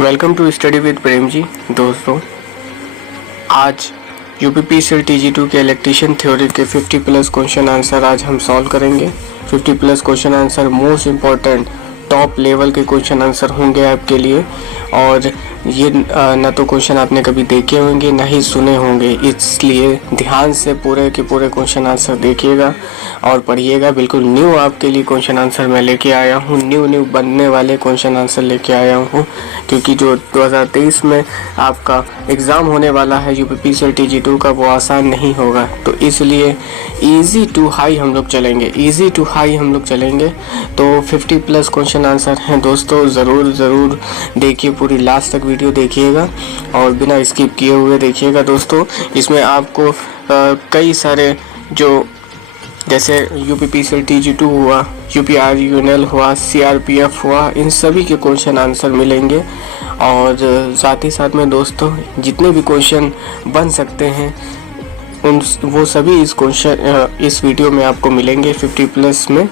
Welcome to study with Prem जी। दोस्तों, आज UPPCL TG2 के इलेक्ट्रीशियन थ्योरी के 50 प्लस क्वेश्चन आंसर आज हम सॉल्व करेंगे। 50 plus question answer most important top level के क्वेश्चन आंसर होंगे आपके लिए। और ये ना तो क्वेश्चन आपने कभी देखे होंगे ना ही सुने होंगे, इसलिए ध्यान से पूरे के पूरे क्वेश्चन आंसर देखिएगा और पढ़िएगा। बिल्कुल न्यू आपके लिए क्वेश्चन आंसर मैं लेके आया हूँ, न्यू बनने वाले क्वेश्चन आंसर लेके आया हूँ, क्योंकि जो 2023 में आपका एग्ज़ाम होने वाला है यूपीपीसीएल TG2 का, वो आसान नहीं होगा। तो इसलिए इजी टू हाई हम लोग चलेंगे, इजी टू हाई हम लोग चलेंगे। तो 50 प्लस क्वेश्चन आंसर हैं दोस्तों, ज़रूर देखिए, पूरी लास्ट तक वीडियो देखिएगा और बिना स्किप किए हुए देखिएगा दोस्तों। इसमें आपको कई सारे जो जैसे यूपीपीसीएल TG2 हुआ, UPRUNL हुआ, CRPF हुआ, इन सभी के क्वेश्चन आंसर मिलेंगे। और साथ ही साथ में दोस्तों जितने भी क्वेश्चन बन सकते हैं वो सभी इस वीडियो में आपको मिलेंगे 50 प्लस में,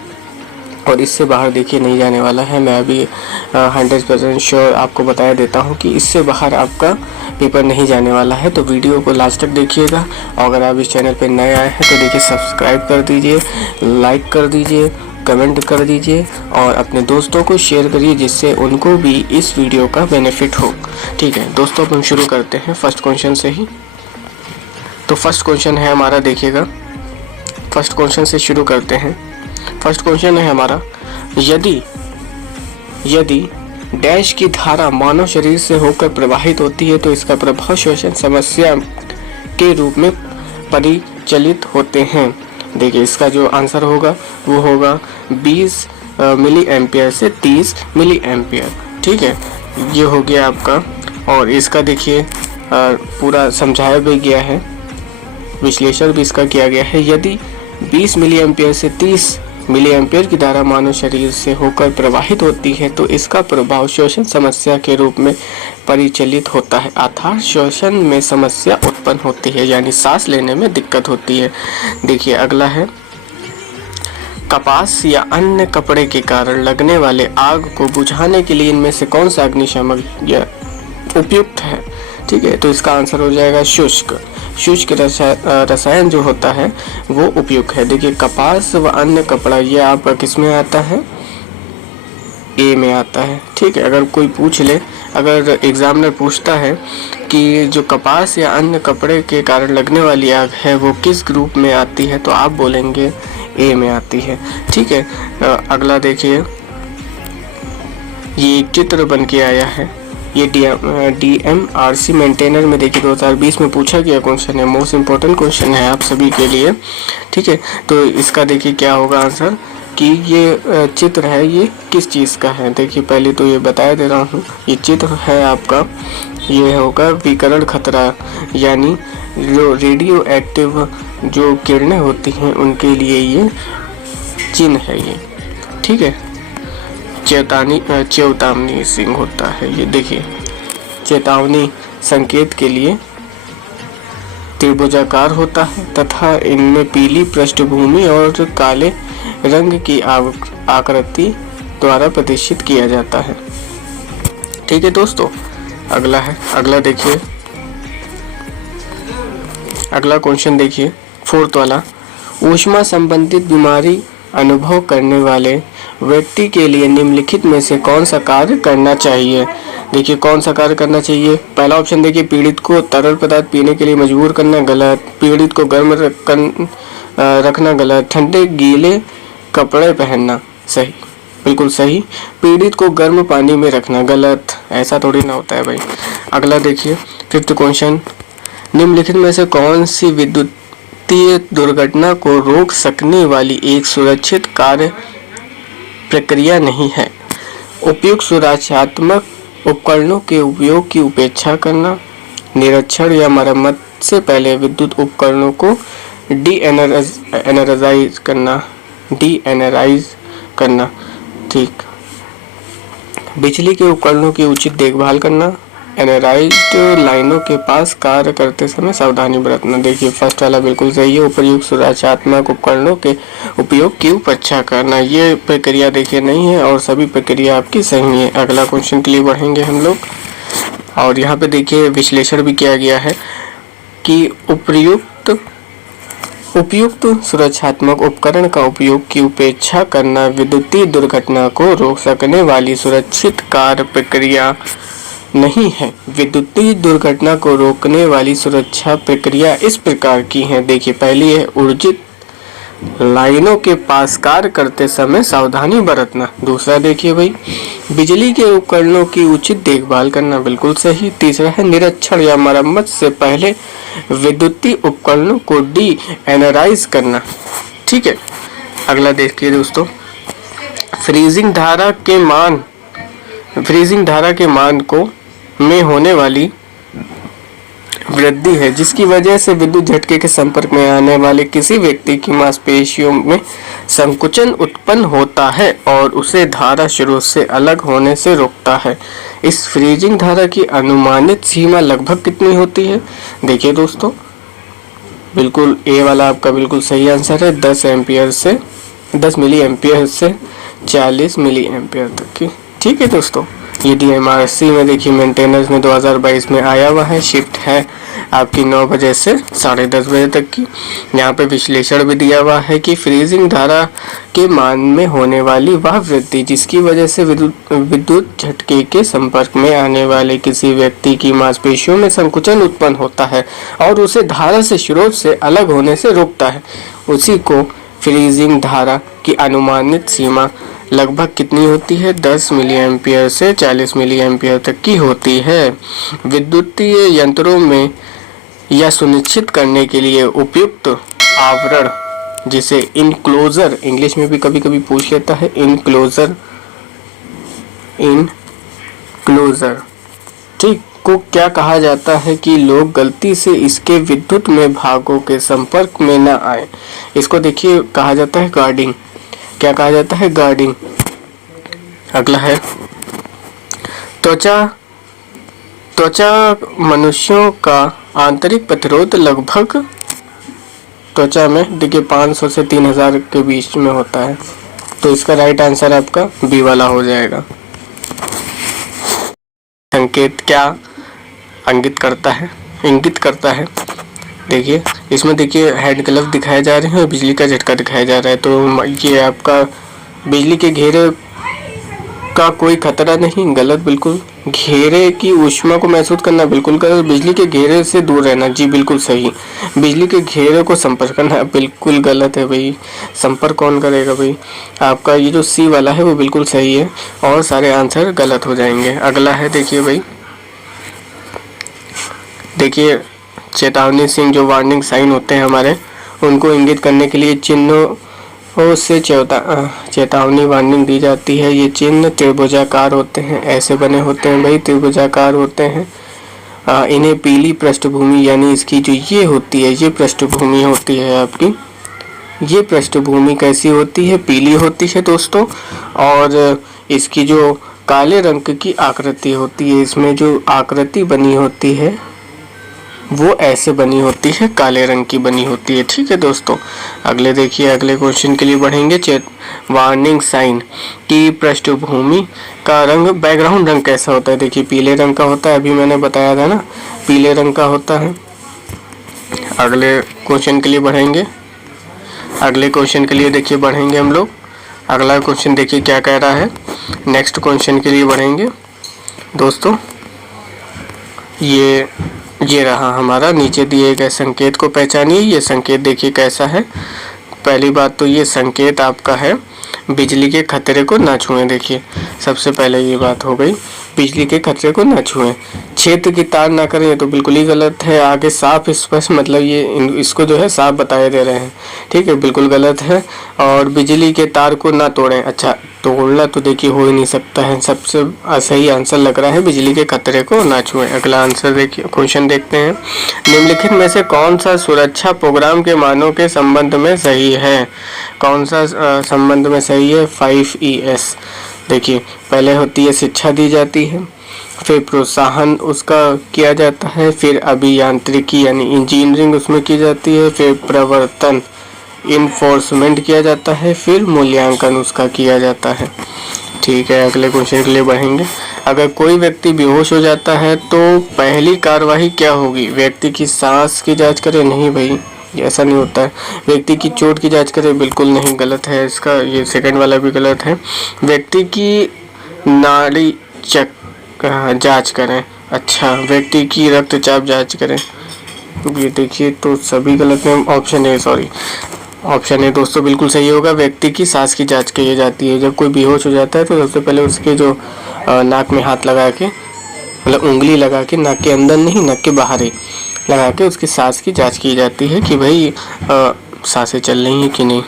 और इससे बाहर देखिए नहीं जाने वाला है। मैं अभी 100% श्योर आपको बताया देता हूं कि इससे बाहर आपका पेपर नहीं जाने वाला है। तो वीडियो को लास्ट तक देखिएगा, और अगर आप इस चैनल पर नए आए हैं तो देखिए सब्सक्राइब कर दीजिए, लाइक कर दीजिए, कमेंट कर दीजिए और अपने दोस्तों को शेयर करिए, जिससे उनको भी इस वीडियो का बेनिफिट हो। ठीक है दोस्तों, अब हम शुरू करते हैं फर्स्ट क्वेश्चन से ही। तो फर्स्ट क्वेश्चन है हमारा, देखिएगा, फर्स्ट क्वेश्चन से शुरू करते हैं। फर्स्ट क्वेश्चन है हमारा, यदि डैश की धारा मानव शरीर से होकर प्रवाहित होती है तो इसका प्रभाव श्वसन समस्या के रूप में परिचालित होते हैं। देखिए इसका जो आंसर होगा वो होगा 20 मिली एम्पियर से 30 मिली एम्पियर। ठीक है, ये हो गया आपका। और इसका देखिए पूरा समझाया भी गया है, विश्लेषण भी इसका किया गया है। यदि 20 मिली एम्पियर से 30 मिली एम्पियर की धारा मानव शरीर से होकर प्रवाहित होती है तो इसका प्रभाव श्वसन समस्या के रूप में परिचालित होता है, अर्थात श्वसन में समस्या उत्पन्न होती है, यानी सांस लेने में दिक्कत होती है। देखिए अगला है, कपास या अन्य कपड़े के कारण लगने वाले आग को बुझाने के लिए इनमें से कौन सा अग्निशमन उपयुक्त है। ठीक है, तो इसका आंसर हो जाएगा शुष्क रसायन जो होता है वो उपयुक्त है। देखिए कपास व अन्य कपड़ा, ये आपका किस में आता है, ए में आता है। ठीक है, अगर कोई पूछ ले, अगर एग्जामिनर पूछता है कि जो कपास या अन्य कपड़े के कारण लगने वाली आग है वो किस ग्रुप में आती है, तो आप बोलेंगे ए में आती है। ठीक है, अगला देखिए, ये एक चित्र बन के आया है, ये DMRC मेंटेनर में देखिए 2020 में पूछा गया क्वेश्चन है, मोस्ट इम्पोर्टेंट क्वेश्चन है आप सभी के लिए। ठीक है, तो इसका देखिए क्या होगा आंसर, कि ये चित्र है ये किस चीज़ का है। देखिए पहले तो ये बताया दे रहा हूँ, ये चित्र है आपका, ये होगा विकिरण खतरा, यानी जो रेडियो एक्टिव जो किरणें होती हैं उनके लिए ये चिन्ह है ये। ठीक है, चेतावनी सिंह होता है ये। देखिए चेतावनी संकेत के लिए त्रिभुजाकार होता है तथा इनमें पीली पृष्ठभूमि और काले रंग की आकृति द्वारा प्रदर्शित किया जाता है। ठीक है दोस्तों, अगला है, अगला देखिए, अगला क्वेश्चन देखिए, फोर्थ वाला, ऊष्मा संबंधित बीमारी अनुभव करने वाले व्यक्ति के लिए निम्नलिखित में से कौन सा कार्य करना चाहिए। देखिए कौन सा कार्य करना चाहिए, पहला ऑप्शन देखिए, पीड़ित को तरल पदार्थ पीने के लिए मजबूर करना, गलत। पीड़ित को गर्म रखना, गलत। ठंडे गीले कपड़े पहनना, सही, बिल्कुल सही। पीड़ित को गर्म पानी में रखना, गलत, ऐसा थोड़ी ना होता है भाई। अगला देखिए, फिफ्थ क्वेश्चन, निम्नलिखित में से कौन सी विद्युतीय दुर्घटना को रोक सकने वाली एक सुरक्षित कार्य प्रक्रिया नहीं है। उपयुक्त सुरक्षात्मक उपकरणों के उपयोग की उपेक्षा करना, निरीक्षण या मरम्मत से पहले विद्युत उपकरणों को डीएनराइज करना, ठीक। बिजली के उपकरणों की उचित देखभाल करना, एनराइज्ड लाइनों के पास कार्य करते समय सावधानी बरतना। देखिए फर्स्ट वाला बिल्कुल सही है, उपयुक्त सुरक्षात्मक उपकरणों के उपयोग की उपेक्षा करना, ये प्रक्रिया देखिए नहीं है और सभी प्रक्रिया आपकी सही है। अगला क्वेश्चन के लिए बढ़ेंगे हम लोग। और यहाँ पे देखिए विश्लेषण भी किया गया है कि उपयुक्त सुरक्षात्मक उपकरण का उपयोग की उपेक्षा करना विद्युतीय दुर्घटना को रोक सकने वाली सुरक्षित कार्य प्रक्रिया नहीं है। विद्युतीय दुर्घटना को रोकने वाली सुरक्षा प्रक्रिया इस प्रकार की है। देखिए, पहली है ऊर्जित लाइनों के पास कार्य करते समय सावधानी बरतना। दूसरा देखिए भाई, बिजली के उपकरणों की उचित देखभाल करना, बिल्कुल सही। तीसरा है निरीक्षण या मरम्मत से पहले विद्युतीय उपकरणों को डी एनराइज करना। ठीक है, अगला देखिए दोस्तों, फ्रीजिंग धारा के मान को में होने वाली वृद्धि है जिसकी वजह से विद्युत झटके के संपर्क में आने वाले किसी व्यक्ति की मांसपेशियों में संकुचन उत्पन्न होता है और उसे धारा स्रोत से अलग होने से रोकता है। इस फ्रीजिंग धारा की अनुमानित सीमा लगभग कितनी होती है? देखिए दोस्तों, बिल्कुल ए वाला आपका बिल्कुल सही आंसर है, 10 मिली एम्पियर से 40 मिली एम्पियर तक की। ठीक है दोस्तों, ये DMRC में देखिए मेंटेनेंस में 2022 में आया हुआ है। शिफ्ट है आपकी 9 बजे से 10:30 बजे तक की। यहाँ पे विश्लेषण भी दिया हुआ है कि फ्रीजिंग धारा के मान में होने वाली वह वृद्धि जिसकी वजह से विद्युत झटके के संपर्क में आने वाले किसी व्यक्ति की मांसपेशियों में संकुचन उत्पन्न होता है और उसे धारा से स्रोत से अलग होने से रोकता है, उसी को फ्रीजिंग धारा की अनुमानित सीमा लगभग कितनी होती है? 10 मिली एम्पियर से 40 मिली एम्पियर तक की होती है। विद्युतीय यंत्रों में यह सुनिश्चित करने के लिए उपयुक्त आवरण, जिसे इनक्लोजर इंग्लिश में भी कभी कभी पूछ लेता है, इनक्लोजर ठीक को क्या कहा जाता है कि लोग गलती से इसके विद्युत में भागों के संपर्क में न आए। इसको देखिए कहा जाता है गार्डिंग। क्या कहा जाता है? गार्डिंग। अगला है त्वचा मनुष्यों का आंतरिक प्रतिरोध लगभग त्वचा में देखिए 500 से 3000 के बीच में होता है, तो इसका राइट आंसर आपका बी वाला हो जाएगा। संकेत क्या इंगित करता है? देखिए इसमें देखिए हेड ग्लव दिखाए जा रहे हैं और बिजली का झटका दिखाया जा रहा है, तो ये आपका बिजली के घेरे का कोई खतरा नहीं, गलत बिल्कुल। घेरे की ऊष्मा को महसूस करना, बिल्कुल गलत। बिजली के घेरे से दूर रहना, जी बिल्कुल सही। बिजली के घेरे को संपर्क करना, बिल्कुल गलत है भाई, संपर्क कौन करेगा भाई। आपका ये जो सी वाला है वो बिल्कुल सही है और सारे आंसर गलत हो जाएंगे। अगला है देखिए भाई, देखिए चेतावनी सिंह जो वार्निंग साइन होते हैं हमारे, उनको इंगित करने के लिए चिन्हों से चेतावनी वार्निंग दी जाती है। ये चिन्ह त्रिभुजाकार होते हैं, ऐसे बने होते हैं भाई, त्रिभुजाकार होते हैं। इन्हें पीली पृष्ठभूमि यानी इसकी जो ये होती है, ये पृष्ठभूमि होती है आपकी, ये पृष्ठभूमि कैसी होती है? पीली होती है दोस्तों। और इसकी जो काले रंग की आकृति होती है, इसमें जो आकृति बनी होती है वो ऐसे बनी होती है, काले रंग की बनी होती है। ठीक है दोस्तों, अगले देखिए, अगले क्वेश्चन के लिए बढ़ेंगे। वार्निंग साइन की पृष्ठभूमि का रंग, बैकग्राउंड रंग कैसा होता है? देखिए पीले रंग का होता है, अभी मैंने बताया था ना, पीले रंग का होता है। अगले क्वेश्चन के लिए बढ़ेंगे, देखिए बढ़ेंगे हम लोग। अगला क्वेश्चन देखिए क्या कह रहा है। नेक्स्ट क्वेश्चन के लिए बढ़ेंगे दोस्तों। ये रहा हमारा, नीचे दिए गए संकेत को पहचानिए। ये संकेत देखिए कैसा है। पहली बात तो ये संकेत आपका है बिजली के खतरे को ना छुएं। देखिए सबसे पहले ये बात हो गई, बिजली के खतरे को ना छुएं। क्षेत्र की तार ना करें, ये तो बिल्कुल ही गलत है। आगे साफ स्पष्ट, मतलब ये इसको जो है साफ बताए दे रहे हैं, ठीक है, बिल्कुल गलत है। और बिजली के तार को ना तोड़ें, अच्छा तोड़ना तो देखिए हो ही नहीं सकता है। सबसे सही आंसर लग रहा है बिजली के खतरे को ना छुएं। अगला आंसर देखिए, क्वेश्चन देखते हैं। निम्नलिखित में से कौन सा सुरक्षा प्रोग्राम के मानों के संबंध में सही है? कौन सा संबंध में सही है? 5ES। देखिए पहले होती है शिक्षा दी जाती है, फिर प्रोत्साहन उसका किया जाता है, फिर अभियांत्रिकी यानी इंजीनियरिंग उसमें की जाती है, फिर प्रवर्तन इन्फोर्समेंट किया जाता है, फिर मूल्यांकन उसका किया जाता है। ठीक है, अगले क्वेश्चन के लिए बढ़ेंगे। अगर कोई व्यक्ति बेहोश हो जाता है तो पहली कार्यवाही क्या होगी? व्यक्ति की सांस की जांच करें? नहीं भाई, ऐसा नहीं होता है। व्यक्ति की चोट की जांच करें? बिल्कुल नहीं, गलत है इसका, ये सेकंड वाला भी गलत है। व्यक्ति की नाड़ी जांच करें? अच्छा, व्यक्ति की रक्तचाप जांच करें? ये देखिए तो सभी गलत है। Option A, sorry, option A दोस्तों बिल्कुल सही होगा। व्यक्ति की सांस की जांच की जाती है। जब कोई बेहोश हो जाता है तो सबसे पहले उसके जो नाक में हाथ लगा के, मतलब उंगली लगा के, नाक के अंदर नहीं, नाक के बाहर ही लगा के उसकी सांस की जांच की जाती है कि भाई सांसें चल रही हैं कि नहीं।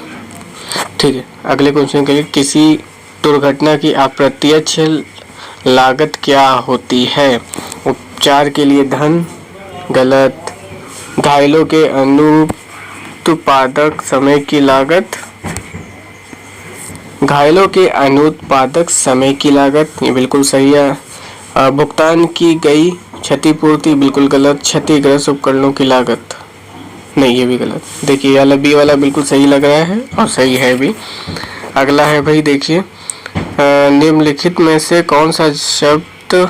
ठीक है, अगले क्वेश्चन के लिए, किसी दुर्घटना की अप्रत्यक्ष लागत क्या होती है? उपचार के लिए धन? गलत। घायलों के अनुत्पादक समय की लागत? घायलों के अनुत्पादक समय की लागत, ये बिल्कुल सही है। भुगतान की गई क्षतिपूर्ति? बिल्कुल गलत। क्षतिग्रस्त उपकरणों की लागत? नहीं, ये भी गलत। देखिए ये वाला बी वाला बिल्कुल सही लग रहा है और सही है भी। अगला है भाई, देखिए निम्नलिखित में से कौन सा शब्द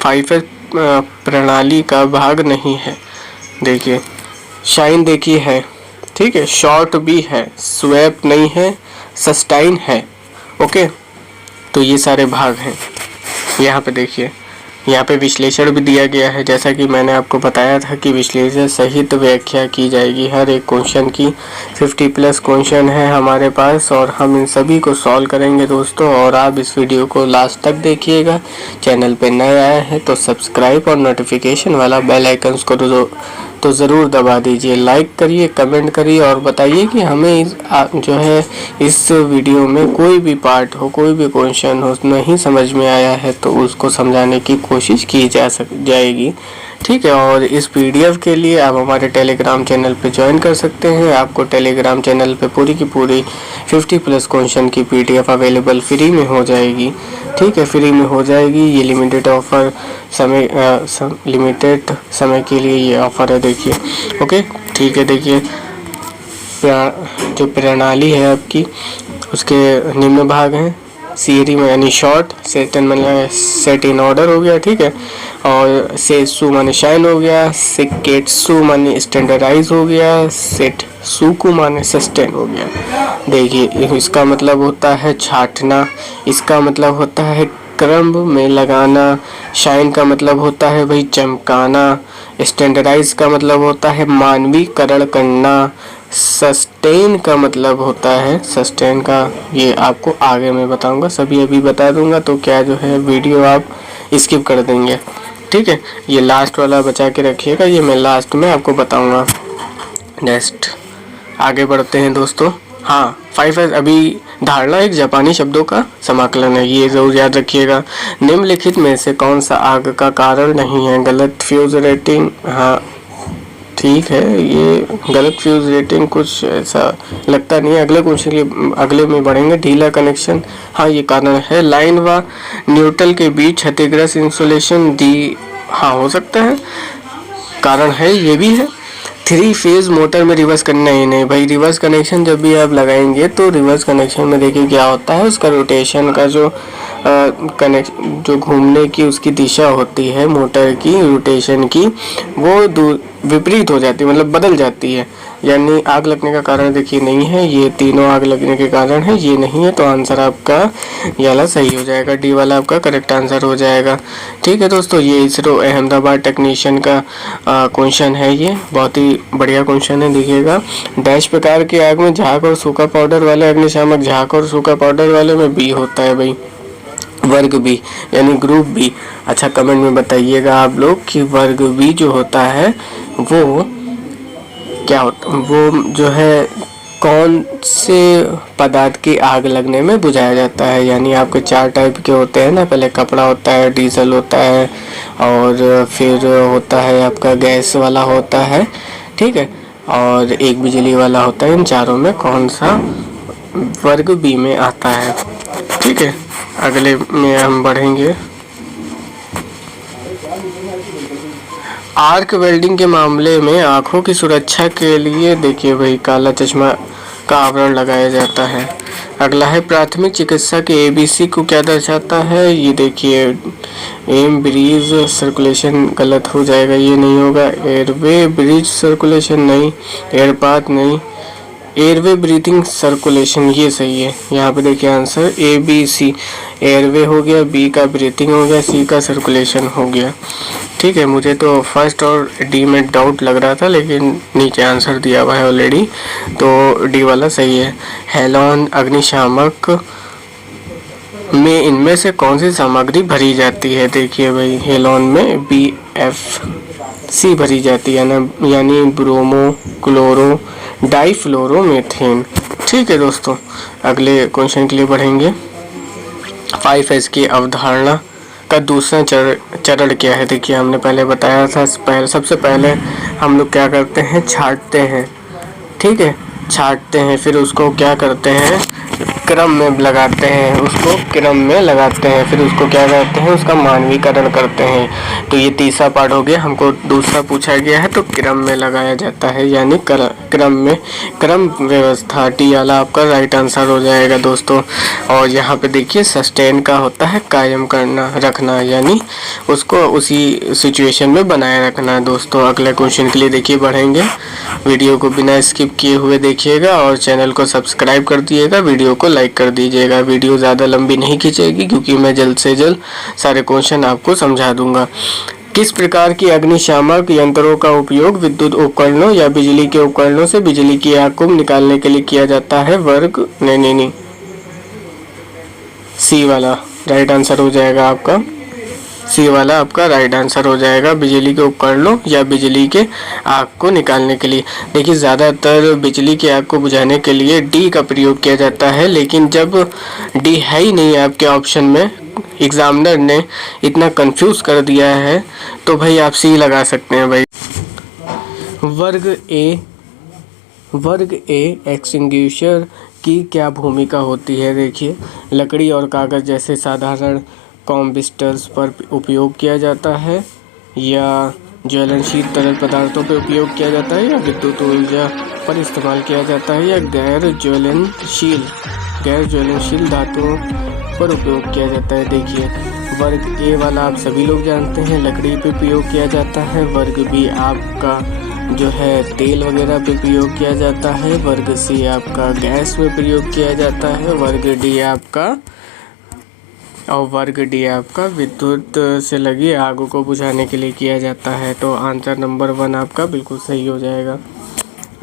5S प्रणाली का भाग नहीं है? देखिए शाइन देखिए है, ठीक है, शॉर्ट भी है, स्वैप नहीं है, सस्टाइन है। ओके, तो ये सारे भाग हैं। यहाँ पे देखिए, यहाँ पे विश्लेषण भी दिया गया है। जैसा कि मैंने आपको बताया था कि विश्लेषण सहित व्याख्या की जाएगी हर एक क्वेश्चन की। 50+ क्वेश्चन है हमारे पास और हम इन सभी को सॉल्व करेंगे दोस्तों। और आप इस वीडियो को लास्ट तक देखिएगा। चैनल पे नए आए हैं तो सब्सक्राइब और नोटिफिकेशन वाला बेल आइकन को तो ज़रूर दबा दीजिए। लाइक करिए, कमेंट करिए और बताइए कि हमें जो है इस वीडियो में कोई भी पार्ट हो, कोई भी क्वेश्चन हो नहीं समझ में आया है तो उसको समझाने की कोशिश की जाएगी। ठीक है, और इस PDF के लिए आप हमारे टेलीग्राम चैनल पे ज्वाइन कर सकते हैं। आपको टेलीग्राम चैनल पे पूरी की पूरी 50+ क्वेश्चन की PDF अवेलेबल फ्री में हो जाएगी। ठीक है, फ्री में हो जाएगी। ये लिमिटेड ऑफर लिमिटेड समय के लिए ये ऑफर है, देखिए। ओके, ठीक है। देखिए जो प्रणाली है आपकी, उसके निम्न भाग हैं। सीरी में यानी शॉर्ट, सेटन मतलब सेट इन ऑर्डर हो गया, ठीक है, और सेसु माने शाइन हो गया, सिकेट्सु माने स्टैंडर्डाइज हो गया, सेट सुकु माने सस्टेन हो गया। देखिए इसका मतलब होता है छाटना, इसका मतलब होता है क्रम में लगाना, शाइन का मतलब होता है भाई चमकाना, स्टैंडर्डाइज का मतलब होता है मानवीकरण करना, सस्टेन का मतलब होता है, सस्टेन का ये आपको आगे मैं बताऊंगा, सभी अभी बता दूंगा तो क्या जो है वीडियो आप स्किप कर देंगे। ठीक है, ये लास्ट वाला बचा के रखिएगा, ये मैं लास्ट में आपको बताऊंगा। नेक्स्ट आगे बढ़ते हैं दोस्तों। हाँ, 5S अभी धारणा एक जापानी शब्दों का समाकलन है, ये जरूर याद रखिएगा। निम्नलिखित में से कौन सा आग का कारण नहीं है? गलत फ्यूज रेटिंग, हाँ ठीक है, ये गलत फ्यूज रेटिंग कुछ ऐसा लगता नहीं है। अगले क्वेश्चन के अगले में बढ़ेंगे। ढीला कनेक्शन, हाँ ये कारण है। लाइन व न्यूट्रल के बीच क्षतिग्रस्त इंसुलेशन दी, हाँ हो सकता है, कारण है, ये भी है। 3 फेज मोटर में रिवर्स करना ही नहीं भाई, रिवर्स कनेक्शन जब भी आप लगाएंगे तो रिवर्स कनेक्शन में देखिए क्या होता है, उसका रोटेशन का जो कनेक्शन जो घूमने की उसकी दिशा होती है मोटर की रोटेशन की, वो विपरीत हो जाती है, मतलब बदल जाती है। यानी आग लगने का कारण देखिए नहीं है, ये तीनों आग लगने के कारण है, ये नहीं है, तो आंसर आपका ये वाला सही हो जाएगा, डी वाला आपका करेक्ट आंसर हो जाएगा। ठीक है दोस्तों, ये इसरो अहमदाबाद टेक्नीशियन का क्वेश्चन है, ये बहुत ही बढ़िया क्वेश्चन है। देखिएगा, डैश प्रकार की आग में झाग और सूखा पाउडर वाले अग्निशामक, झाग और सूखा पाउडर वाले में बी होता है भाई, वर्ग बी यानी ग्रुप बी। अच्छा कमेंट में बताइएगा आप लोग कि वर्ग बी जो होता है वो क्या होता, वो जो है कौन से पदार्थ की आग लगने में बुझाया जाता है। यानी आपके 4 टाइप के होते हैं ना, पहले कपड़ा होता है, डीजल होता है और फिर होता है आपका गैस वाला होता है, ठीक है, और एक बिजली वाला होता है। इन चारों में कौन सा वर्ग बी में आता है? ठीक है, अगले में हम बढ़ेंगे। आर्क वेल्डिंग के मामले में आंखों की सुरक्षा के लिए देखिए भाई, का आवरण लगाया जाता है। अगला है प्राथमिक चिकित्सा के ABC को क्या दर्शाता है। ये देखिए एम ब्रीज सर्कुलेशन गलत हो जाएगा, ये नहीं होगा। एयरवे ब्रिज सर्कुलेशन नहीं, एयरपाथ नहीं, एयरवे ब्रीथिंग सर्कुलेशन ये सही है। यहाँ पे देखिए आंसर ABC, एयरवे हो गया, बी का ब्रीथिंग हो गया, सी का सर्कुलेशन हो गया। ठीक है, मुझे तो फर्स्ट और डी में डाउट लग रहा था, लेकिन नीचे आंसर दिया हुआ है ऑलरेडी, तो डी वाला सही है। हेलोन अग्निशामक में इनमें से कौन सी सामग्री भरी जाती है। देखिए भाई हेलोन में BFC भरी जाती है ना, यानी ब्रोमो क्लोरो डाइफ्लोरोमीथेन। ठीक है दोस्तों, अगले क्वेश्चन के लिए बढ़ेंगे। 5S की अवधारणा का दूसरा चरण क्या है। देखिए हमने पहले बताया था, सबसे पहले हम लोग क्या करते हैं, छांटते हैं। ठीक है, छांटते हैं, फिर उसको क्या करते हैं, क्रम में लगाते हैं, उसको क्रम में लगाते हैं, फिर उसको क्या करते हैं, उसका मानवीकरण करते हैं। तो ये तीसरा पार्ट हो गया। हमको दूसरा पूछा गया है तो क्रम में लगाया जाता है, यानी क्रम में, क्रम व्यवस्था। टी वाला आपका राइट आंसर हो जाएगा दोस्तों। और यहाँ पे देखिए सस्टेन का होता है कायम करना, रखना, यानी उसको उसी सिचुएशन में बनाए रखना है दोस्तों। अगले क्वेश्चन के लिए देखिए बढ़ेंगे। वीडियो को बिना स्किप किए हुए देखिएगा और चैनल को सब्सक्राइब कर दिएगा, वीडियो को लाइक कर दीजिएगा। वीडियो ज़्यादा लंबी नहीं खींचेगी क्योंकि मैं जल्द से जल्द सारे क्वेश्चन आपको समझा दूंगा। किस प्रकार की अग्निशामक यंत्रों का उपयोग विद्युत उपकरणों या बिजली के उपकरणों से बिजली की आग को निकालने के लिए किया जाता है। वर्ग नहीं, सी वाला राइट आंसर हो जाएगा आपका, सी वाला आपका राइट आंसर हो जाएगा। बिजली के उपकरणों या बिजली के आग को निकालने के लिए। देखिए ज़्यादातर बिजली की आग को बुझाने के लिए डी का प्रयोग किया जाता है, लेकिन जब डी है ही नहीं आपके ऑप्शन में, एग्जामिनर ने इतना कंफ्यूज कर दिया है, तो भाई आप सी लगा सकते हैं भाई। वर्ग ए एक्सटिंग्विशर की क्या भूमिका होती है। देखिए लकड़ी और कागज़ जैसे साधारण कॉम्बिस्टर्स पर उपयोग किया जाता है, या ज्वलनशील तरल पदार्थों पर उपयोग किया जाता है, या विद्युत ऊर्जा पर इस्तेमाल किया जाता है, या गैर ज्वलनशील धातुओं पर उपयोग किया जाता है। देखिए वर्ग ए वाला आप सभी लोग जानते हैं, लकड़ी पे प्रयोग किया जाता है। वर्ग बी आपका जो है तेल वगैरह पे प्रयोग किया जाता है। वर्ग सी आपका गैस में प्रयोग किया जाता है। वर्ग डी आपका विद्युत से लगी आगों को बुझाने के लिए किया जाता है। तो आंसर नंबर 1 आपका बिल्कुल सही हो जाएगा।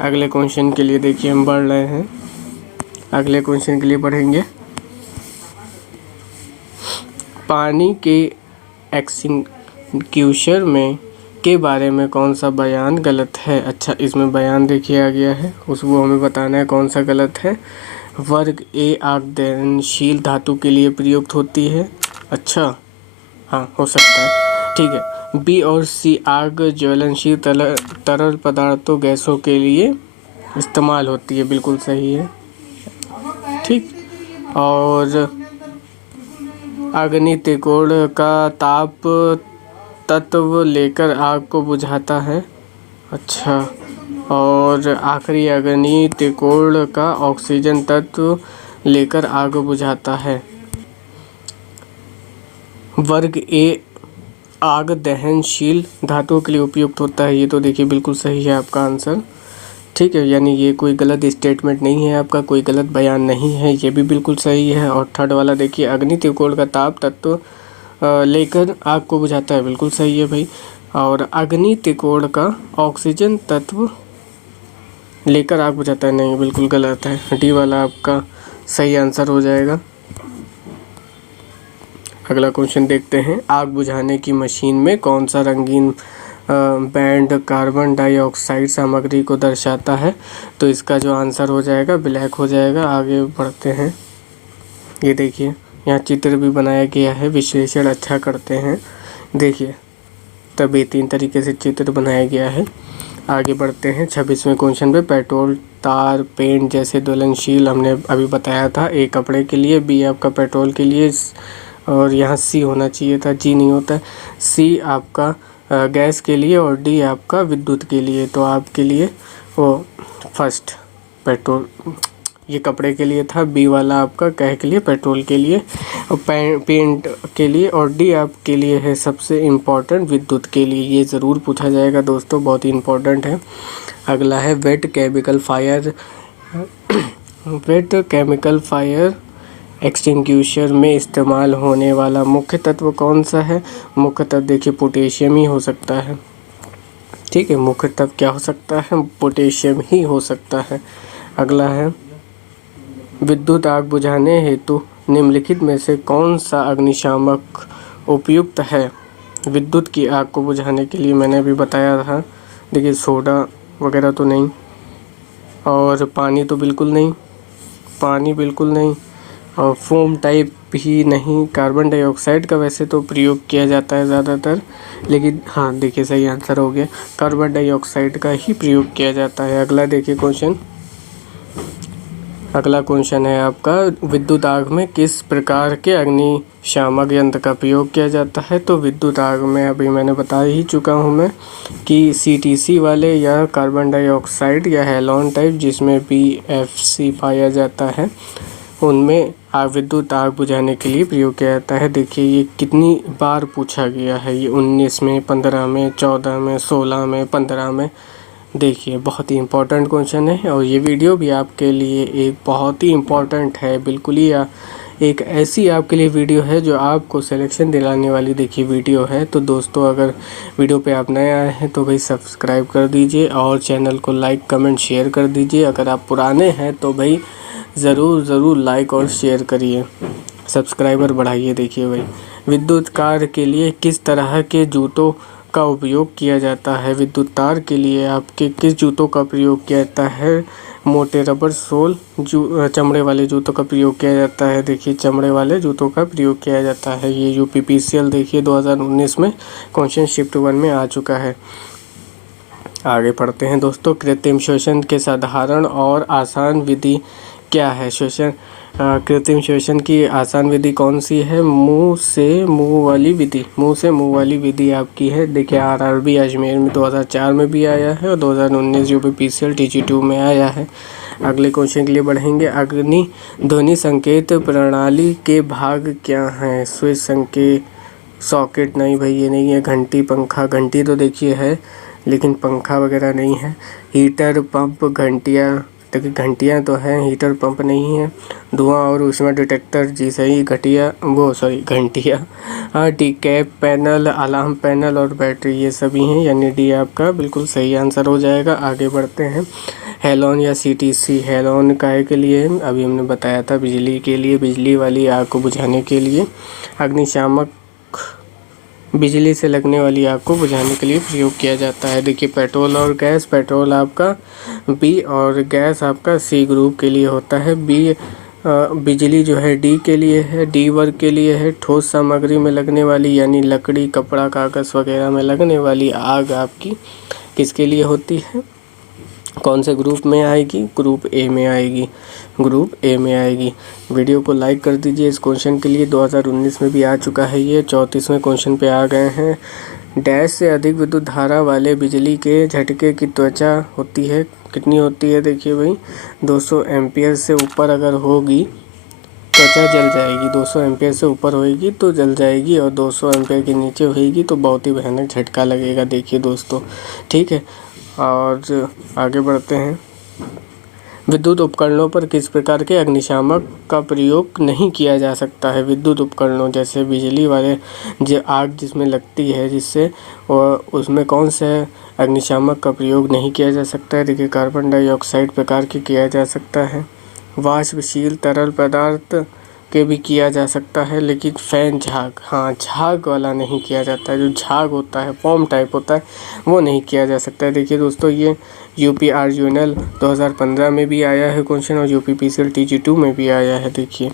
अगले क्वेश्चन के लिए देखिए हम बढ़ रहे हैं। अगले क्वेश्चन के लिए बढ़ेंगे। पानी के एक्सटिंग्विशर में के बारे में कौन सा बयान गलत है। अच्छा, इसमें बयान देखिए आ गया है, उसको हमें बताना है कौन सा गलत है। वर्ग ए आग दहनशील धातु के लिए प्रयुक्त होती है। अच्छा हाँ, हो सकता है, ठीक है। बी और सी आग ज्वलनशील तरल पदार्थों गैसों के लिए इस्तेमाल होती है, बिल्कुल सही है, ठीक। और अग्नि त्रिकोण का ताप तत्व लेकर आग को बुझाता है। अच्छा, और आखिरी अग्नि त्रिकोण का ऑक्सीजन तत्व लेकर आग बुझाता है। वर्ग ए आग दहनशील धातुओं के लिए उपयुक्त होता है। ये तो देखिए बिल्कुल सही है आपका आंसर, ठीक है, यानी ये कोई गलत स्टेटमेंट नहीं है आपका, कोई गलत बयान नहीं है, ये भी बिल्कुल सही है। और थर्ड वाला देखिए अग्नि त्रिकोण का ताप तत्व लेकर आग को बुझाता है, बिल्कुल सही है भाई। और अग्नि त्रिकोण का ऑक्सीजन तत्व लेकर आग बुझाता है, नहीं, बिल्कुल गलत है। डी वाला आपका सही आंसर हो जाएगा। अगला क्वेश्चन देखते हैं। आग बुझाने की मशीन में कौन सा रंगीन बैंड कार्बन डाइऑक्साइड सामग्री को दर्शाता है। तो इसका जो आंसर हो जाएगा ब्लैक हो जाएगा। आगे बढ़ते हैं। ये देखिए यहाँ चित्र भी बनाया गया है, विश्लेषण अच्छा करते हैं, देखिए तभी 3 तरीके से चित्र बनाया गया है। आगे बढ़ते हैं 26वें क्वेश्चन पे। पेट्रोल, तार, पेंट जैसे ज्वलनशील हमने अभी बताया था। ए कपड़े के लिए, बी आपका पेट्रोल के लिए, और यहाँ सी होना चाहिए था, जी नहीं होता है। सी आपका गैस के लिए और डी आपका विद्युत के लिए। तो आपके लिए वो फर्स्ट पेट्रोल ये कपड़े के लिए था, बी वाला आपका कह के लिए पेट्रोल के लिए और पेंट के लिए, और डी आपके लिए है सबसे इम्पोर्टेंट विद्युत के लिए। ये ज़रूर पूछा जाएगा दोस्तों, बहुत ही इम्पोर्टेंट है। अगला है wait chemical fire wait chemical fire extinguisher में इस्तेमाल होने वाला मुख्य तत्व कौन सा है? मुख्य तत्व देखिए पोटेशियम ही हो सकता है। ठीक है, मुख्य तत्व क्या हो सकता है? पोटेशियम ही हो सकता है। अगला है विद्युत आग बुझाने हेतु निम्नलिखित में से कौन सा अग्निशामक उपयुक्त है? विद्युत की आग को बुझाने के लिए मैंने अभी बताया था, देखिए सोडा वगैरह तो नहीं, और पानी तो बिल्कुल नहीं, पानी बिल्कुल नहीं, और फोम टाइप भी नहीं। कार्बन डाइऑक्साइड का वैसे तो प्रयोग किया जाता है ज़्यादातर, लेकिन हाँ देखिए सही आंसर हो गया, कार्बन डाइऑक्साइड का ही प्रयोग किया जाता है। अगला देखिए क्वेश्चन, अगला क्वेश्चन है आपका विद्युत आग में किस प्रकार के अग्निशामक यंत्र का प्रयोग किया जाता है? तो विद्युत आग में अभी मैंने बता ही चुका हूँ मैं कि CTC वाले या कार्बन डाइऑक्साइड या हैलोन टाइप जिसमें BFC पाया जाता है, उनमें विद्युत आग बुझाने के लिए प्रयोग किया जाता है। देखिए ये कितनी बार पूछा गया है, ये 19 में, 15 में, 14 में, 16 में, 15 में। देखिए बहुत ही इम्पोर्टेंट क्वेश्चन है, और ये वीडियो भी आपके लिए एक बहुत ही इम्पोर्टेंट है, बिल्कुल ही एक ऐसी आपके लिए वीडियो है जो आपको सिलेक्शन दिलाने वाली देखिए वीडियो है। तो दोस्तों अगर वीडियो पे आप नए आए हैं तो भाई सब्सक्राइब कर दीजिए और चैनल को लाइक कमेंट शेयर कर दीजिए। अगर आप पुराने हैं तो भाई ज़रूर लाइक और शेयर करिए, सब्सक्राइबर बढ़ाइए। देखिए भाई विद्युत कार्य के लिए किस तरह के जूतों का उपयोग किया जाता है? विद्युत तार के लिए आपके किस जूतों का प्रयोग किया जाता है? मोटे रबर सोल चमड़े वाले जूतों का प्रयोग किया जाता है। देखिए चमड़े वाले जूतों का प्रयोग किया जाता है। ये UPPCL देखिए 2019 में क्वेश्चन शिफ्ट 1 में आ चुका है। आगे पढ़ते हैं दोस्तों, कृत्रिम श्वसन के साधारण और आसान विधि क्या है? कृत्रिम श्वसन की आसान विधि कौन सी है? मुंह से मुंह वाली विधि, मुंह से मुंह वाली विधि आपकी है। देखिए RRB अजमेर में 2004 में भी आया है और 2019 UPPCL TG2 में आया है। अगले क्वेश्चन के लिए बढ़ेंगे। अग्नि ध्वनि संकेत प्रणाली के भाग क्या हैं? स्विच, संकेत, सॉकेट नहीं भाई ये नहीं है। घंटी, पंखा, घंटी तो देखिए है लेकिन पंखा वगैरह नहीं है। हीटर, पंप, घंटियाँ, देखिए घंटियाँ तो हैं, हीटर पंप नहीं है। धुआं और ऊष्मा डिटेक्टर, जी सही, घंटियाँ। हाँ कैप पैनल, अलार्म पैनल और बैटरी ये सभी हैं, यानी डी आपका बिल्कुल सही आंसर हो जाएगा। आगे बढ़ते हैं। हैलोन या CTC, हैलोन काहे के लिए? अभी हमने बताया था बिजली के लिए, बिजली वाली आग को बुझाने के लिए। अग्निशामक बिजली से लगने वाली आग को बुझाने के लिए प्रयोग किया जाता है। देखिए पेट्रोल और गैस, पेट्रोल आपका B और गैस आपका C ग्रुप के लिए होता है। बिजली जो है D के लिए है, D वर्ग के लिए है। ठोस सामग्री में लगने वाली यानी लकड़ी, कपड़ा, कागज़ वगैरह में लगने वाली आग आपकी किसके लिए होती है? कौन से ग्रुप में आएगी? ग्रुप A में आएगी, ग्रुप A में आएगी। वीडियो को लाइक कर दीजिए। इस क्वेश्चन के लिए 2019 में भी आ चुका है, ये 34वें क्वेश्चन पे आ गए हैं। डैश से अधिक विद्युत धारा वाले बिजली के झटके की त्वचा होती है, कितनी होती है? देखिए भाई 200 एम्पियर से ऊपर अगर होगी त्वचा जल जाएगी। 200 एम्पियर से ऊपर होएगी तो जल जाएगी, और 200 एम्पियर के नीचे होएगी तो बहुत ही भयानक झटका लगेगा। देखिए दोस्तों, ठीक है। और आगे बढ़ते हैं। विद्युत उपकरणों पर किस प्रकार के अग्निशामक का प्रयोग नहीं किया जा सकता है? विद्युत उपकरणों जैसे बिजली वाले जो आग जिसमें लगती है जिससे, और उसमें कौन से अग्निशामक का प्रयोग नहीं किया जा सकता है? देखिए कार्बन डाइऑक्साइड प्रकार के किया जा सकता है। वाष्पशील तरल पदार्थ के भी किया जा सकता है, लेकिन फैन, झाग, हाँ झाग वाला नहीं किया जाता है। जो झाग होता है, फॉर्म टाइप होता है, वो नहीं किया जा सकता है। देखिए दोस्तों ये UPRUNL 2015 में भी आया है क्वेश्चन, और UPPCL TG2 में भी आया है। देखिए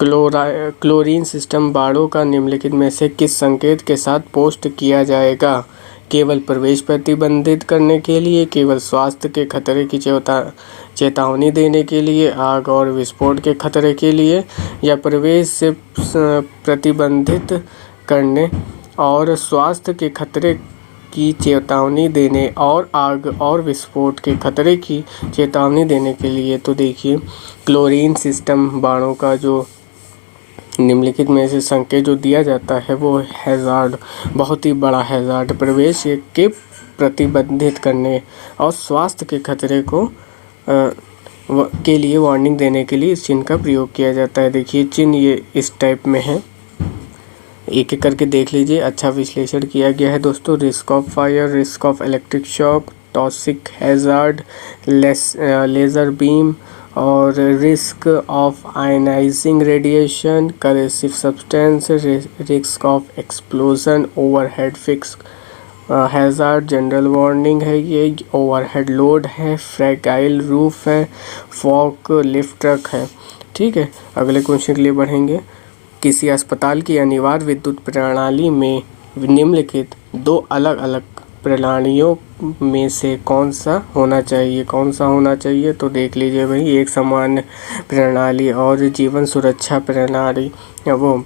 क्लोरीन सिस्टम बाड़ों का निम्नलिखित में से किस संकेत के साथ पोस्ट किया जाएगा? केवल प्रवेश प्रतिबंधित करने के लिए, केवल स्वास्थ्य के खतरे की चेतावनी देने के लिए, आग और विस्फोट के खतरे के लिए, या प्रवेश से प्रतिबंधित करने और स्वास्थ्य के खतरे की चेतावनी देने और आग और विस्फोट के खतरे की चेतावनी देने के लिए तो देखिए क्लोरीन सिस्टम बाणों का जो निम्नलिखित में से संकेत जो दिया जाता है वो हैज़ार्ड, बहुत ही बड़ा हैज़ार्ड प्रवेश के प्रतिबंधित करने और स्वास्थ्य के खतरे को के लिए वार्निंग देने के लिए इस चिन्ह का प्रयोग किया जाता है। देखिए चिन्ह ये इस टाइप में है, एक एक करके देख लीजिए। अच्छा विश्लेषण किया गया है दोस्तों। Risk of fire, risk of electric shock, toxic hazard, laser beam और risk of ionising radiation, corrosive substance, risk of explosion, overhead fix hazard, general warning है ये, ओवरहेड लोड है, फ्रैगाइल रूफ है, फॉक लिफ्ट ट्रक है। ठीक है, अगले question के लिए बढ़ेंगे। किसी अस्पताल की अनिवार्य विद्युत प्रणाली में निम्नलिखित दो अलग अलग प्रणालियों में से कौन सा होना चाहिए, कौन सा होना चाहिए? तो देख लीजिए भाई, एक सामान्य प्रणाली और जीवन सुरक्षा प्रणाली, वो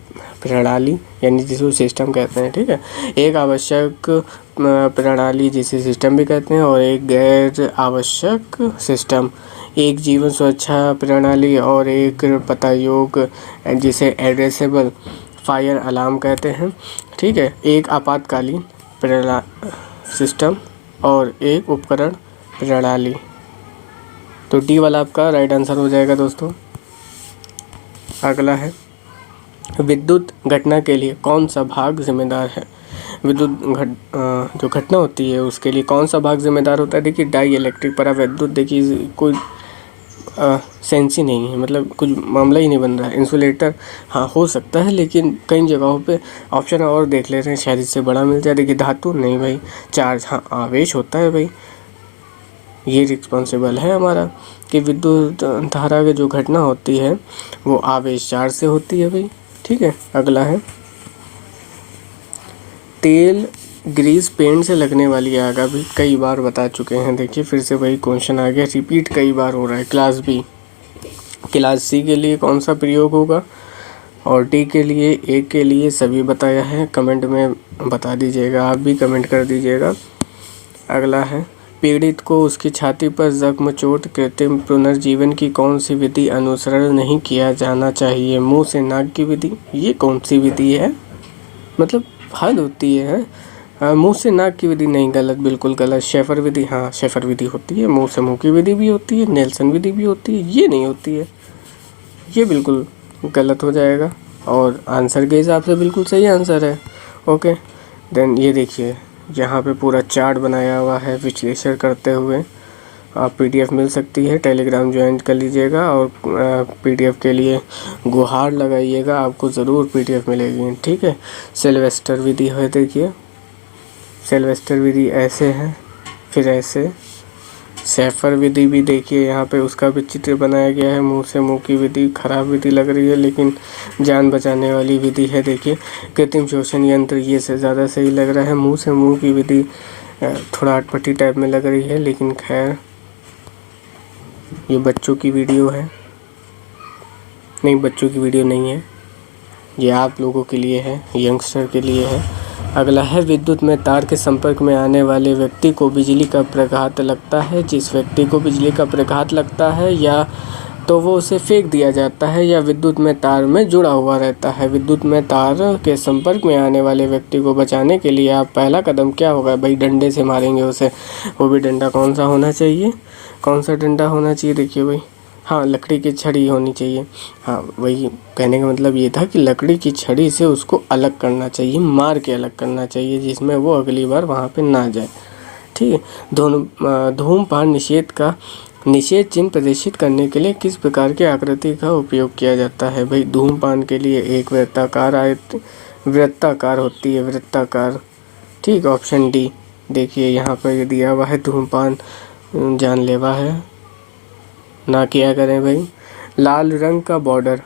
प्रणाली यानी जिसे सिस्टम कहते हैं। ठीक है, एक आवश्यक प्रणाली जिसे सिस्टम भी कहते हैं और एक गैर आवश्यक सिस्टम, एक जीवन सुरक्षा प्रणाली और एक पता योग जिसे एड्रेसेबल फायर अलार्म कहते हैं। ठीक है, एक आपातकालीन सिस्टम और एक उपकरण प्रणाली। तो डी वाला आपका राइट आंसर हो जाएगा दोस्तों। अगला है विद्युत घटना के लिए कौन सा भाग जिम्मेदार है? विद्युत जो घटना होती है उसके लिए कौन सा भाग जिम्मेदार होता है? देखिए डाई इलेक्ट्रिक परावैद्युत, देखिए कोई सेंस ही नहीं है, मतलब कुछ मामला ही नहीं बन रहा है। इंसुलेटर हाँ हो सकता है, लेकिन कई जगहों पे ऑप्शन और देख ले रहे हैं, शायद इससे बड़ा मिल जाए। देखिए धातु नहीं भाई, चार्ज हाँ आवेश होता है भाई, ये रिस्पॉन्सिबल है हमारा कि विद्युत धारा की जो घटना होती है वो आवेश चार्ज से होती है भाई। ठीक है, अगला है तेल ग्रीस पेंट से लगने वाली आग, अभी कई बार बता चुके हैं। देखिए फिर से वही क्वेश्चन आ गया, रिपीट कई बार हो रहा है। क्लास बी, क्लास सी के लिए कौन सा प्रयोग होगा और डी के लिए, ए के लिए सभी बताया है, कमेंट में बता दीजिएगा, आप भी कमेंट कर दीजिएगा। अगला है पीड़ित को उसकी छाती पर जख्म चोट कृत्रिम पुनर्जीवन की कौन सी विधि अनुसरण नहीं किया जाना चाहिए? मुंह से नाक की विधि, ये कौन सी विधि है? मतलब हद होती है। मुंह से नाक की विधि नहीं, गलत, बिल्कुल गलत। शेफर विधि, हाँ शेफर विधि होती है। मुंह से मुंह की विधि भी होती है, नेल्सन विधि भी होती है, ये नहीं होती है, ये बिल्कुल गलत हो जाएगा और आंसर के हिसाब से बिल्कुल सही आंसर है। ओके देन ये देखिए यहाँ पे पूरा चार्ट बनाया हुआ है विश्लेषण करते हुए। आप पीडीएफ मिल सकती है, टेलीग्राम ज्वाइन कर लीजिएगा और पीडीएफ के लिए गुहार लगाइएगा, आपको ज़रूर पीडीएफ मिलेगी। ठीक है, सिल्वेस्टर विधि है, देखिए सिल्वेस्टर विधि ऐसे है, फिर ऐसे। शेफर विधि भी देखिए यहाँ पे उसका भी चित्र बनाया गया है। मुंह से मुंह की विधि खराब विधि लग रही है, लेकिन जान बचाने वाली विधि है। देखिए कृत्रिम श्वसन यंत्र, ये से ज़्यादा सही लग रहा है। मुंह से मुंह की विधि थोड़ा अटपटी टाइप में लग रही है, लेकिन खैर ये बच्चों की वीडियो है, नहीं बच्चों की वीडियो नहीं है, ये आप लोगों के लिए है, यंगस्टर के लिए है। अगला है विद्युत में तार के संपर्क में आने वाले व्यक्ति को बिजली का प्रघात लगता है। जिस व्यक्ति को बिजली का प्रघात लगता है या तो वो उसे फेंक दिया जाता है या विद्युत में तार में जुड़ा हुआ रहता है। विद्युत में तार के संपर्क में आने वाले व्यक्ति को बचाने के लिए आप पहला कदम क्या होगा भाई? डंडे से मारेंगे उसे, वो भी डंडा कौन सा होना चाहिए, कौन सा डंडा होना चाहिए? देखिए भाई हाँ लकड़ी की छड़ी होनी चाहिए। हाँ वही कहने का मतलब ये था कि लकड़ी की छड़ी से उसको अलग करना चाहिए, मार के अलग करना चाहिए, जिसमें वो अगली बार वहाँ पे ना जाए। ठीक है, धूम्रपान निषेध चिन्ह प्रदर्शित करने के लिए किस प्रकार की आकृति का उपयोग किया जाता है? भाई धूम्रपान के लिए एक वृत्ताकार होती है, वृत्ताकार। ठीक, ऑप्शन डी देखिए यहाँ पर ये दिया हुआ है, धूम्रपान जानलेवा है, ना किया करें भाई। लाल रंग का बॉर्डर,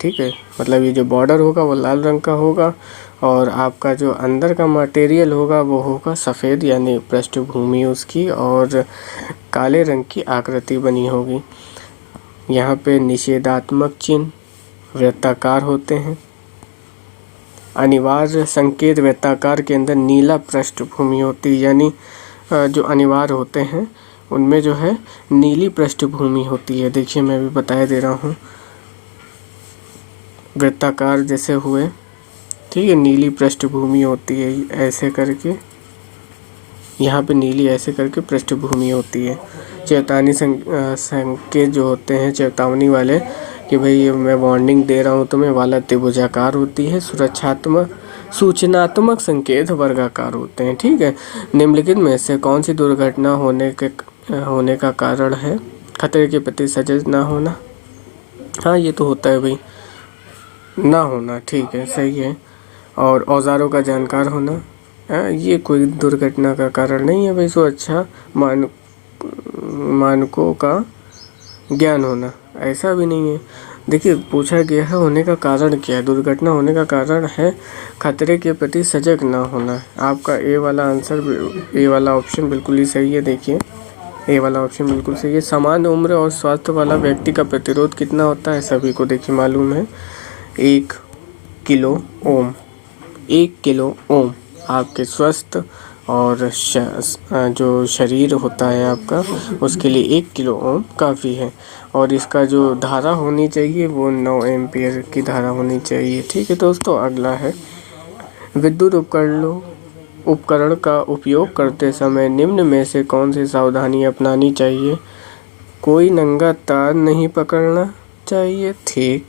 ठीक है, मतलब ये जो बॉर्डर होगा वो लाल रंग का होगा और आपका जो अंदर का मटेरियल होगा वो होगा सफ़ेद, यानी पृष्ठभूमि उसकी, और काले रंग की आकृति बनी होगी। यहाँ पे निषेधात्मक चिन्ह वृत्ताकार होते हैं। अनिवार्य संकेत वृत्ताकार के अंदर नीला पृष्ठभूमि होती है, यानी जो अनिवार्य होते हैं उनमें जो है नीली पृष्ठभूमि होती है। देखिए मैं भी बताया दे रहा हूँ, वृत्ताकार जैसे हुए, ठीक है, नीली पृष्ठभूमि होती है ऐसे करके, यहाँ पे नीली ऐसे करके पृष्ठभूमि होती है। चेतावनी संकेत जो होते हैं चेतावनी वाले कि भाई मैं वार्निंग दे रहा हूँ तुम्हें, वाला त्रिभुजाकार होती है। सुरक्षात्मक सूचनात्मक संकेत वर्गाकार होते हैं, ठीक है। निम्नलिखित में से कौन सी दुर्घटना होने का कारण है? खतरे के प्रति सजग ना होना, हाँ ये तो होता है भाई, ना होना, ठीक है, सही है। और औजारों का जानकार होना, ये कोई दुर्घटना का कारण नहीं है भाई। सुरक्षा मानकों का ज्ञान होना, ऐसा भी नहीं है। देखिए पूछा गया है होने का कारण क्या है, दुर्घटना होने का कारण है खतरे के प्रति सजग ना होना। आपका ए वाला आंसर, ए वाला ऑप्शन बिल्कुल ही सही है। देखिए ए वाला ऑप्शन बिल्कुल सही है। समान उम्र और स्वास्थ्य वाला व्यक्ति का प्रतिरोध कितना होता है? सभी को देखिए मालूम है, 1 किलो ओम। 1 किलो ओम आपके स्वस्थ और जो शरीर होता है आपका, उसके लिए 1 किलो ओम काफ़ी है। और इसका जो धारा होनी चाहिए वो 9 एम्पियर की धारा होनी चाहिए, ठीक है दोस्तों। अगला है, विद्युत उपकरण का उपयोग करते समय निम्न में से कौन सी सावधानी अपनानी चाहिए? कोई नंगा तार नहीं पकड़ना चाहिए, ठीक,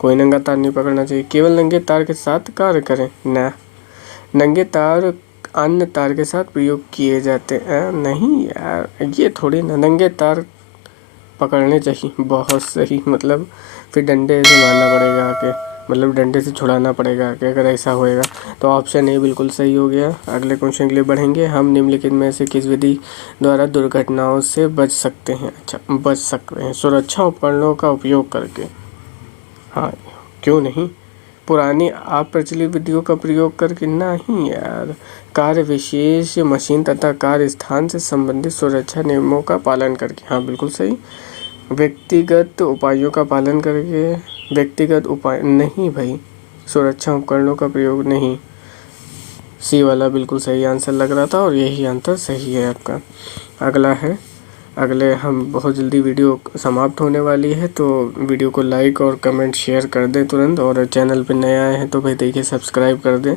कोई नंगा तार नहीं पकड़ना चाहिए। केवल नंगे तार के साथ कार्य करें, ना। नंगे तार अन्य तार के साथ प्रयोग किए जाते हैं, नहीं यार, ये थोड़ी ना, नंगे तार पकड़ने चाहिए, बहुत सही। मतलब फिर डंडे से मारना पड़ेगा आके, मतलब डंडे से छुड़ाना पड़ेगा आके अगर ऐसा होएगा। तो ऑप्शन ए बिल्कुल सही हो गया। अगले क्वेश्चन के लिए बढ़ेंगे। हम निम्नलिखित में से किस विधि द्वारा दुर्घटनाओं से बच सकते हैं? अच्छा, बच सकते हैं सुरक्षा उपकरणों का उपयोग करके, हाँ क्यों नहीं। पुरानी अप्रचलित विधियों का प्रयोग करके, नहीं यार। कार्य विशेष मशीन तथा कार्य स्थान से संबंधित सुरक्षा नियमों का पालन करके, हाँ बिल्कुल सही। व्यक्तिगत उपायों का पालन करके, व्यक्तिगत उपाय नहीं भाई, सुरक्षा उपकरणों का प्रयोग नहीं। सी वाला बिल्कुल सही आंसर लग रहा था और यही आंसर सही है आपका। अगला है, अगले हम बहुत जल्दी वीडियो समाप्त होने वाली है, तो वीडियो को लाइक और कमेंट शेयर कर दें तुरंत। और चैनल पे नए आए हैं तो भाई देखिए सब्सक्राइब कर दें।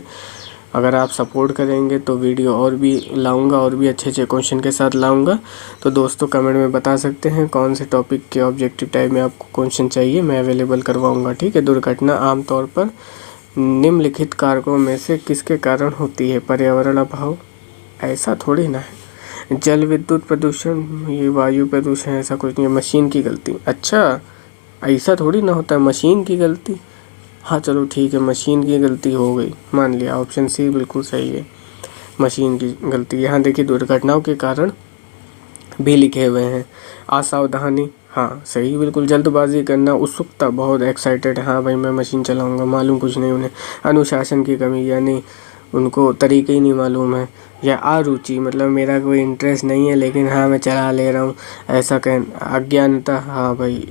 अगर आप सपोर्ट करेंगे तो वीडियो और भी लाऊंगा, और भी अच्छे अच्छे क्वेश्चन के साथ लाऊंगा। तो दोस्तों कमेंट में बता सकते हैं कौन से टॉपिक के ऑब्जेक्टिव टाइप में आपको क्वेश्चन चाहिए, मैं अवेलेबल करवाऊँगा, ठीक है। दुर्घटना आमतौर पर निम्नलिखित कारकों में से किसके कारण होती है? पर्यावरण अभाव, ऐसा थोड़ी ना है। जल विद्युत प्रदूषण, ये वायु प्रदूषण, ऐसा कुछ नहीं है। मशीन की गलती, अच्छा ऐसा थोड़ी ना होता है, मशीन की गलती, हाँ चलो ठीक है, मशीन की गलती हो गई, मान लिया। ऑप्शन सी बिल्कुल सही है, मशीन की गलती। यहाँ देखिए दुर्घटनाओं के कारण भी लिखे हुए हैं। असावधानी, हाँ सही बिल्कुल। जल्दबाजी करना, उत्सुकता, बहुत एक्साइटेड, हाँ भाई मैं मशीन चलाऊंगा, मालूम कुछ नहीं उन्हें। अनुशासन की कमी, यानी उनको तरीके ही नहीं मालूम है। या अरुचि, मतलब मेरा कोई इंटरेस्ट नहीं है लेकिन हाँ मैं चला ले रहा हूँ, ऐसा कहना। अज्ञानता, हाँ भाई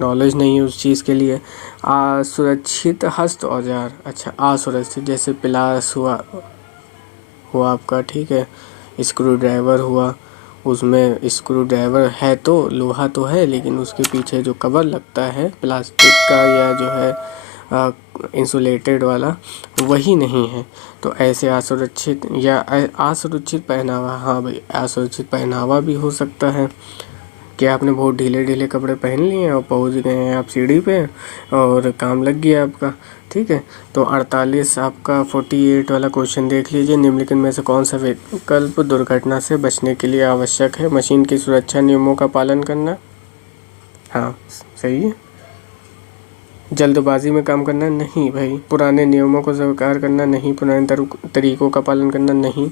नॉलेज नहीं है उस चीज़ के लिए। असुरक्षित हस्त औजार, अच्छा असुरक्षित, जैसे पिलास हुआ आपका, ठीक है, स्क्रू ड्राइवर हुआ, उसमें स्क्रू ड्राइवर है तो लोहा तो है, लेकिन उसके पीछे जो कवर लगता है प्लास्टिक का या जो है इंसुलेटेड वाला, वही नहीं है। तो ऐसे असुरक्षित या असुरक्षित पहनावा, हाँ भाई असुरक्षित पहनावा भी हो सकता है कि आपने बहुत ढीले ढीले कपड़े पहन लिए और पहुंच गए हैं आप सीढ़ी पे और काम लग गया आपका, ठीक है। तो 48 आपका 48 वाला क्वेश्चन देख लीजिए। निम्नलिखित में से कौन सा विकल्प दुर्घटना से बचने के लिए आवश्यक है? मशीन की सुरक्षा नियमों का पालन करना, हाँ सही है। जल्दबाजी में काम करना, नहीं भाई। पुराने नियमों को स्वीकार करना, नहीं। पुराने तरीकों का पालन करना, नहीं।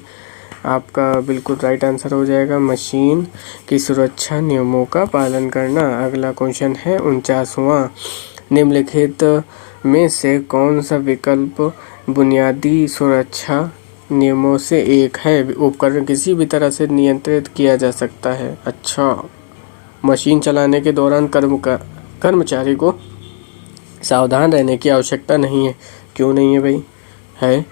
आपका बिल्कुल राइट आंसर हो जाएगा मशीन की सुरक्षा नियमों का पालन करना। अगला क्वेश्चन है 49वां, निम्नलिखित में से कौन सा विकल्प बुनियादी सुरक्षा नियमों से एक है? उपकरण किसी भी तरह से नियंत्रित किया जा सकता है, अच्छा। मशीन चलाने के दौरान कर्मचारी को सावधान रहने की आवश्यकता नहीं है, क्यों नहीं है भाई? है।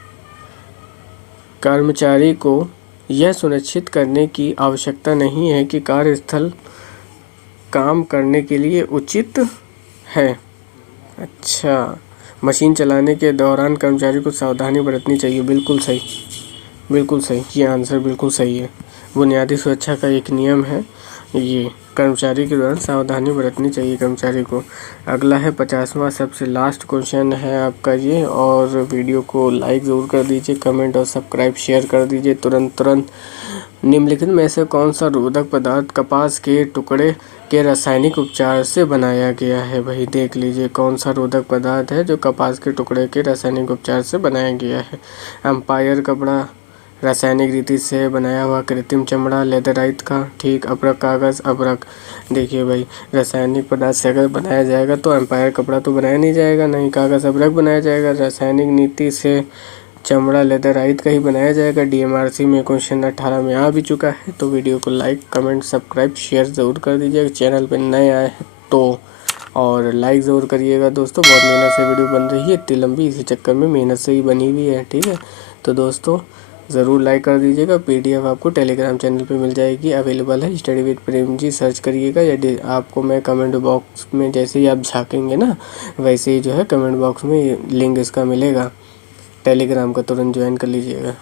कर्मचारी को यह सुनिश्चित करने की आवश्यकता नहीं है कि कार्यस्थल काम करने के लिए उचित है। अच्छा, मशीन चलाने के दौरान कर्मचारी को सावधानी बरतनी चाहिए। बिल्कुल सही, बिल्कुल सही, ये आंसर बिल्कुल सही है। बुनियादी सुरक्षा का एक नियम है ये, कर्मचारी के दौरान सावधानी बरतनी चाहिए कर्मचारी को। अगला है 50वां सबसे लास्ट क्वेश्चन है आपका ये, और वीडियो को लाइक ज़रूर कर दीजिए, कमेंट और सब्सक्राइब शेयर कर दीजिए तुरंत। निम्नलिखित में से कौन सा रोधक पदार्थ कपास के टुकड़े के रासायनिक उपचार से बनाया गया है? भाई देख लीजिए कौन सा रोधक पदार्थ है जो कपास के टुकड़े के रासायनिक उपचार से बनाया गया है। एम्पायर कपड़ा, रासायनिक रीति से बनाया हुआ कृत्रिम चमड़ा, लेदराइट का, ठीक, अभ्रक कागज़, अभ्रक। देखिए भाई, रासायनिक पदार्थ से अगर बनाया जाएगा तो एम्पायर कपड़ा तो बनाया नहीं जाएगा, नहीं कागज़ अभ्रक बनाया जाएगा। रासायनिक नीति से चमड़ा लेदराइट का ही बनाया जाएगा। DMRC में क्वेश्चन 18 में आ भी चुका है। तो वीडियो को लाइक कमेंट सब्सक्राइब शेयर ज़रूर कर दीजिएगा, चैनल पर नए आए हैं तो, और लाइक ज़रूर करिएगा दोस्तों। बहुत मेहनत से वीडियो बन रही है, इतनी लंबी, इसी चक्कर में मेहनत से ही बनी हुई है, ठीक है। तो दोस्तों ज़रूर लाइक कर दीजिएगा। PDF आपको टेलीग्राम चैनल पे मिल जाएगी, अवेलेबल है, study with Prem ji search करिएगा। या आपको मैं कमेंट बॉक्स में जैसे ही आप झाँकेंगे ना, वैसे ही जो है कमेंट बॉक्स में लिंक इसका मिलेगा टेलीग्राम का, तुरंत ज्वाइन कर लीजिएगा।